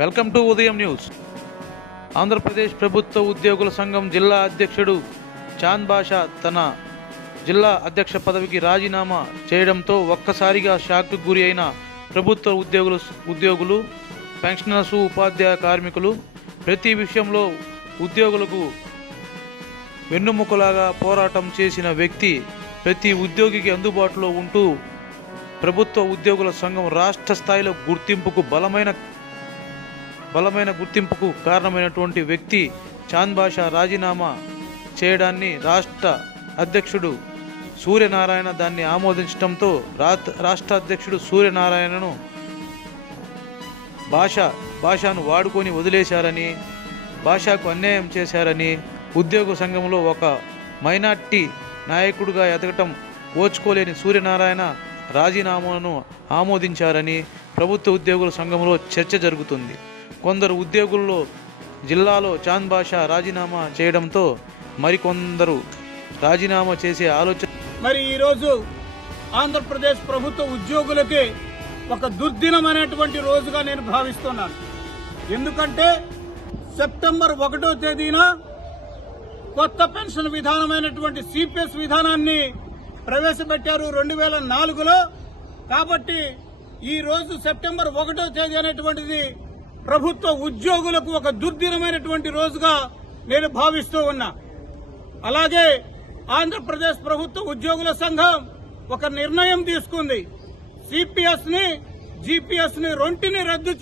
Welcome to ఉదయం news. Andhra Pradesh ప్రభుత్వ ఉద్యోగుల సంఘం జిల్లా అధ్యక్షుడు చాంద్ బాషా తన జిల్లా అధ్యక్ష పదవికి రాజీనామా చేయడంతో ఒక్కసారిగా షాక్కు గురి అయిన ప్రభుత్వ ఉద్యోగులు, పెన్షనర్స్, ఉపాధ్యాయ కార్మికులు ప్రతి విషయంలో ఉద్యోగులకు వెన్నుముకలాగా పోరాటం చేసిన వ్యక్తి, ప్రతి ఉద్యోగికి అందుబాటులో ఉంటూ ప్రభుత్వ ఉద్యోగుల సంఘం రాష్ట్ర స్థాయిలో బలమైన గుర్తింపుకు కారణమైనటువంటి వ్యక్తి చాంద్ బాషా రాజీనామా చేయడాన్ని రాష్ట్ర అధ్యక్షుడు సూర్యనారాయణ దాన్ని ఆమోదించడంతో రాష్ట్ర అధ్యక్షుడు సూర్యనారాయణను భాషను వాడుకొని వదిలేశారని, భాషకు అన్యాయం చేశారని, ఉద్యోగ సంఘంలో ఒక మైనార్టీ నాయకుడిగా ఎదగటం ఓర్చుకోలేని సూర్యనారాయణ రాజీనామాను ఆమోదించారని ప్రభుత్వ ఉద్యోగుల సంఘంలో చర్చ జరుగుతుంది. కొందరు ఉద్యోగుల్లో జిల్లాలో చాంద్ బాషా రాజీనామా చేయడంతో మరికొందరు రాజీనామా చేసే ఆలోచన. మరి ఈరోజు ఆంధ్రప్రదేశ్ ప్రభుత్వ ఉద్యోగులకి ఒక దుర్దినమైనటువంటి రోజుగా నేను భావిస్తున్నాను. ఎందుకంటే సెప్టెంబర్ 1వ తేదీన కొత్త పెన్షన్ విధానమైనటువంటి సిపిఎస్ విధానాన్ని ప్రవేశపెట్టారు 2004లో. కాబట్టి ఈ రోజు సెప్టెంబర్ 1వ తేదీ అనేటువంటిది ప్రభుత్వ ఉద్యోగులకు ఒక దుర్దినమైనటువంటి రోజుగా నేను భావిస్తూ ఉన్నా. అలాగే ఆంధ్రప్రదేశ్ ప్రభుత్వ ఉద్యోగుల సంఘం ఒక నిర్ణయం తీసుకుంది. సిపిఎస్ ని, జిపిఎస్ ని రెంటిని రద్దు